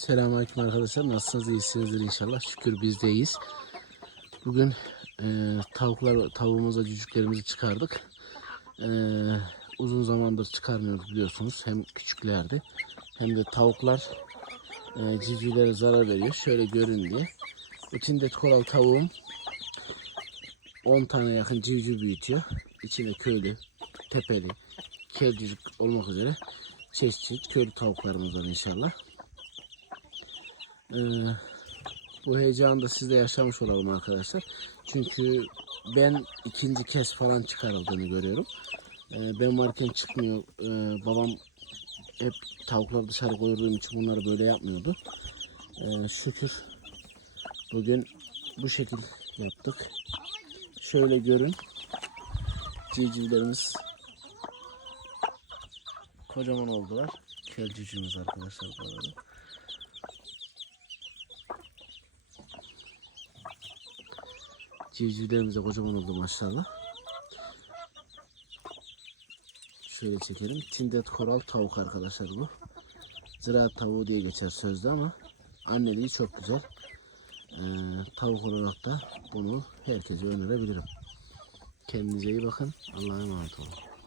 Selamünaleyküm arkadaşlar. Nasılsınız? İyisinizdir inşallah. Şükür biz de iyiyiz. Bugün e, tavuklar, tavuğumuza cücüklerimizi çıkardık. E, uzun zamandır çıkarmıyoruz biliyorsunuz. Hem küçüklerdi hem de tavuklar e, civcivlere zarar veriyor. Şöyle görün diye. İçinde koral tavuğum 10 tane yakın civciv büyütüyor. İçinde köylü, tepeli, kelcicik olmak üzere çeşit çeşit köylü tavuklarımız var inşallah. Ee, bu heyecanı da siz de yaşamış olalım arkadaşlar. Çünkü ben ikinci kez falan çıkarıldığını görüyorum. Ee, ben varken çıkmıyor. Ee, babam hep tavukları dışarı koyduğum için bunları böyle yapmıyordu. Ee, şükür bugün bu şekil yaptık. Şöyle görün. Civcivlerimiz kocaman oldular. Kel arkadaşlar bu arada. Civcivlerimiz de kocaman oldu maşallah. Şöyle çekelim. Tindet koral tavuk arkadaşlar bu. Ziraat tavuğu diye geçer sözde ama anneliği çok güzel. Ee, tavuk olarak da bunu herkese önerebilirim. Kendinize iyi bakın. Allah'a emanet olun.